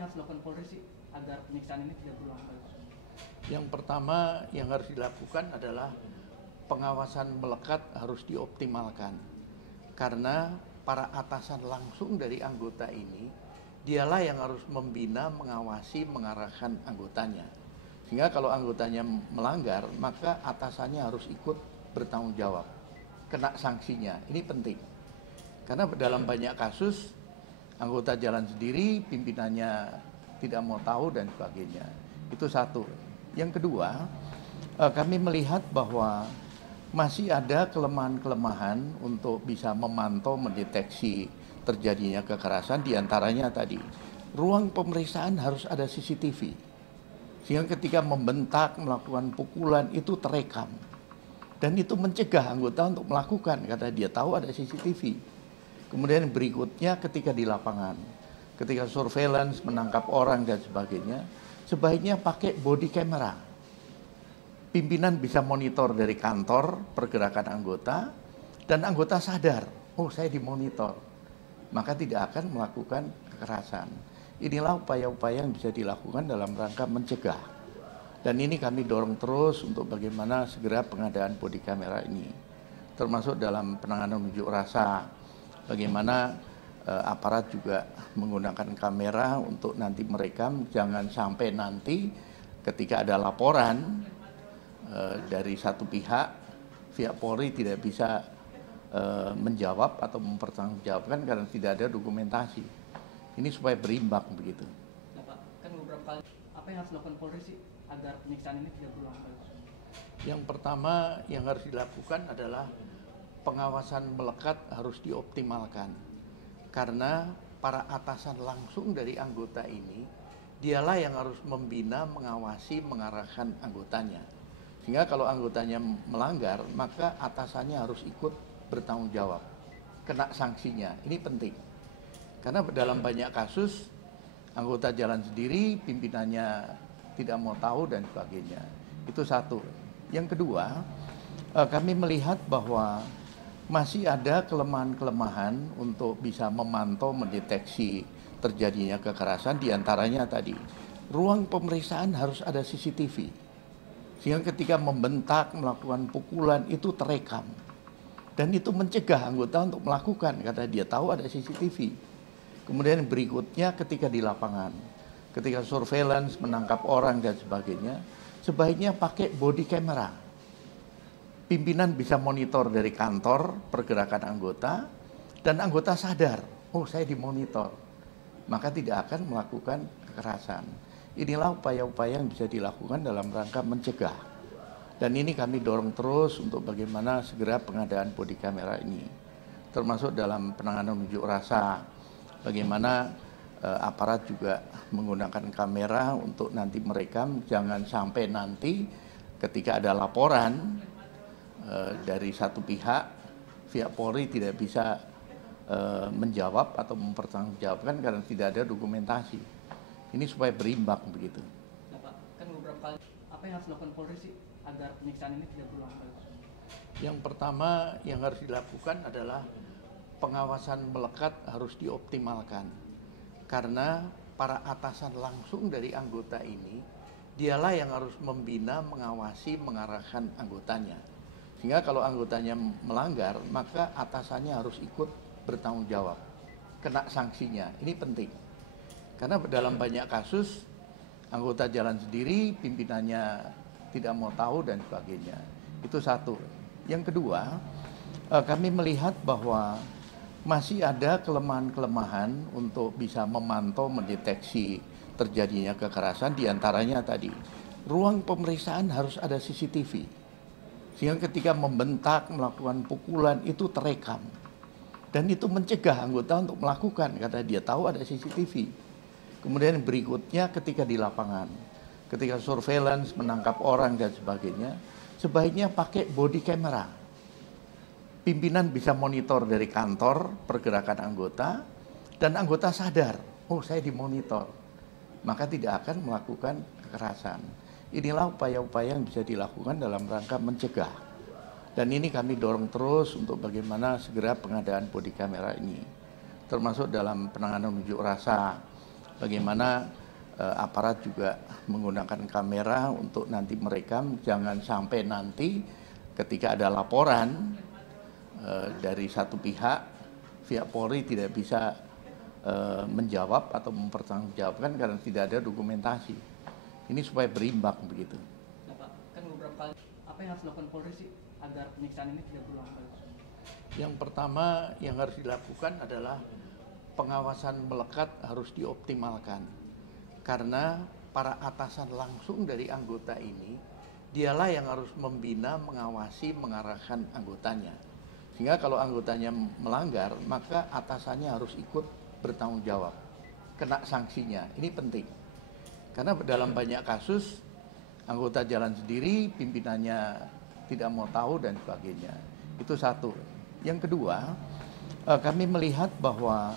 yang harus dilakukan Polri sih agar penyiksaan ini tidak berulang kali? Yang pertama yang harus dilakukan adalah pengawasan melekat harus dioptimalkan. Karena para atasan langsung dari anggota ini, dialah yang harus membina, mengawasi, mengarahkan anggotanya. Sehingga kalau anggotanya melanggar, maka atasannya harus ikut bertanggung jawab, kena sanksinya. Ini penting. Karena dalam banyak kasus, anggota jalan sendiri, pimpinannya tidak mau tahu dan sebagainya. Itu satu. Yang kedua, kami melihat bahwa masih ada kelemahan-kelemahan untuk bisa memantau, mendeteksi terjadinya kekerasan. Diantaranya tadi, ruang pemeriksaan harus ada CCTV. Sehingga ketika membentak, melakukan pukulan, itu terekam. Dan itu mencegah anggota untuk melakukan, karena dia tahu ada CCTV. Kemudian berikutnya ketika di lapangan, ketika surveillance, menangkap orang dan sebagainya, sebaiknya pakai body camera. Pimpinan bisa monitor dari kantor pergerakan anggota, dan anggota sadar, oh saya dimonitor, maka tidak akan melakukan kekerasan. Inilah upaya-upaya yang bisa dilakukan dalam rangka mencegah. Dan ini kami dorong terus untuk bagaimana segera pengadaan body camera ini. Termasuk dalam penanganan unjuk rasa, bagaimana aparat juga menggunakan kamera untuk nanti merekam, jangan sampai nanti ketika ada laporan dari satu pihak Polri tidak bisa menjawab atau mempertanggungjawabkan karena tidak ada dokumentasi. Ini supaya berimbang begitu. Nah, Pak, kan beberapa kali apa yang harus dilakukan Polri sih agar penyiksaan ini tidak berulang kali? Yang pertama yang harus dilakukan adalah pengawasan melekat harus dioptimalkan. Karena para atasan langsung dari anggota ini, dialah yang harus membina, mengawasi, mengarahkan anggotanya. Sehingga kalau anggotanya melanggar, maka atasannya harus ikut bertanggung jawab, kena sanksinya. Ini penting. Karena dalam banyak kasus, anggota jalan sendiri, pimpinannya tidak mau tahu dan sebagainya. Itu satu. Yang kedua, kami melihat bahwa masih ada kelemahan-kelemahan untuk bisa memantau, mendeteksi terjadinya kekerasan. Diantaranya tadi, ruang pemeriksaan harus ada CCTV. Sehingga ketika membentak, melakukan pukulan, itu terekam. Dan itu mencegah anggota untuk melakukan, karena dia tahu ada CCTV. Kemudian berikutnya ketika di lapangan, ketika surveillance, menangkap orang dan sebagainya, sebaiknya pakai body camera. Pimpinan bisa monitor dari kantor pergerakan anggota, dan anggota sadar, oh saya dimonitor, maka tidak akan melakukan kekerasan. Inilah upaya-upaya yang bisa dilakukan dalam rangka mencegah. Dan ini kami dorong terus untuk bagaimana segera pengadaan body camera ini. Termasuk dalam penanganan unjuk rasa, bagaimana aparat juga menggunakan kamera untuk nanti merekam, jangan sampai nanti ketika ada laporan dari satu pihak Polri tidak bisa menjawab atau mempertanggungjawabkan karena tidak ada dokumentasi. Ini supaya berimbang begitu. Nah, Pak, kan beberapa kali apa yang harus dilakukan Polri sih agar penyiksaan ini tidak berulang kali? Yang pertama yang harus dilakukan adalah pengawasan melekat harus dioptimalkan. Karena para atasan langsung dari anggota ini, dialah yang harus membina, mengawasi, mengarahkan anggotanya. Sehingga kalau anggotanya melanggar, maka atasannya harus ikut bertanggung jawab, kena sanksinya. Ini penting. Karena dalam banyak kasus, anggota jalan sendiri, pimpinannya tidak mau tahu dan sebagainya. Itu satu. Yang kedua, kami melihat bahwa masih ada kelemahan-kelemahan untuk bisa memantau, mendeteksi terjadinya kekerasan. Diantaranya tadi, ruang pemeriksaan harus ada CCTV. Sehingga ketika membentak, melakukan pukulan, itu terekam. Dan itu mencegah anggota untuk melakukan, karena dia tahu ada CCTV. Kemudian berikutnya ketika di lapangan, ketika surveillance, menangkap orang dan sebagainya, sebaiknya pakai body camera. Pimpinan bisa monitor dari kantor pergerakan anggota, dan anggota sadar, oh saya dimonitor, maka tidak akan melakukan kekerasan. Inilah upaya-upaya yang bisa dilakukan dalam rangka mencegah. Dan ini kami dorong terus untuk bagaimana segera pengadaan body camera ini. Termasuk dalam penanganan unjuk rasa, bagaimana aparat juga menggunakan kamera untuk nanti merekam, jangan sampai nanti ketika ada laporan dari satu pihak Polri tidak bisa menjawab atau mempertanggungjawabkan karena tidak ada dokumentasi. Ini supaya berimbang begitu. Nah, Pak, kan beberapa kali apa yang harus dilakukan Polri sih agar penyiksaan ini tidak berulang kali? Yang pertama yang harus dilakukan adalah pengawasan melekat harus dioptimalkan. Karena para atasan langsung dari anggota ini, dialah yang harus membina, mengawasi, mengarahkan anggotanya. Sehingga kalau anggotanya melanggar, maka atasannya harus ikut bertanggung jawab, kena sanksinya. Ini penting. Karena dalam banyak kasus, anggota jalan sendiri, pimpinannya tidak mau tahu dan sebagainya. Itu satu. Yang kedua, kami melihat bahwa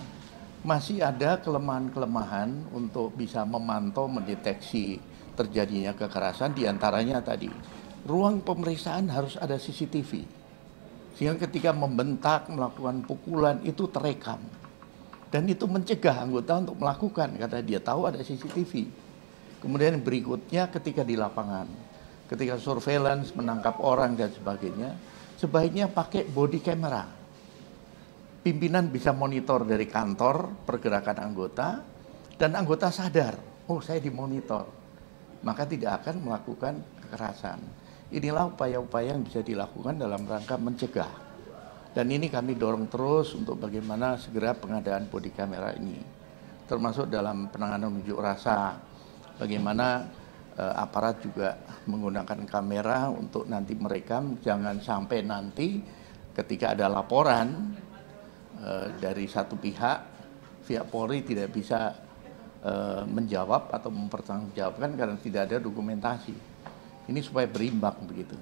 masih ada kelemahan-kelemahan untuk bisa memantau, mendeteksi terjadinya kekerasan, diantaranya tadi. Ruang pemeriksaan harus ada CCTV. Sehingga ketika membentak, melakukan pukulan, itu terekam. Dan itu mencegah anggota untuk melakukan, karena dia tahu ada CCTV. Kemudian berikutnya ketika di lapangan, ketika surveillance, menangkap orang dan sebagainya, sebaiknya pakai body camera. Pimpinan bisa monitor dari kantor pergerakan anggota, dan anggota sadar, oh saya dimonitor, maka tidak akan melakukan kekerasan. Inilah upaya-upaya yang bisa dilakukan dalam rangka mencegah. Dan ini kami dorong terus untuk bagaimana segera pengadaan body camera ini. Termasuk dalam penanganan unjuk rasa, bagaimana aparat juga menggunakan kamera untuk nanti merekam, jangan sampai nanti ketika ada laporan dari satu pihak Polri tidak bisa menjawab atau mempertanggungjawabkan karena tidak ada dokumentasi. Ini supaya berimbang begitu.